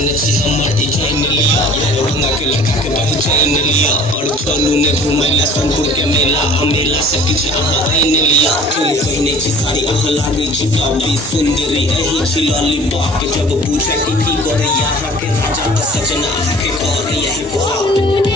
दीवाना छी हमर ई जान लिया दरभंगा के लड़का के पहचान लिया और चलू ने घुमैला सोनपुर के मेला मेला से किछ अहाँ आइन लिया चल पहिने छी साड़ी अहाँ लागे छी काफी सुंदरी एही छी लॉलीपॉप जब पूछे कि की करे यहाँ के राजा त सजना अहाँ के करे यही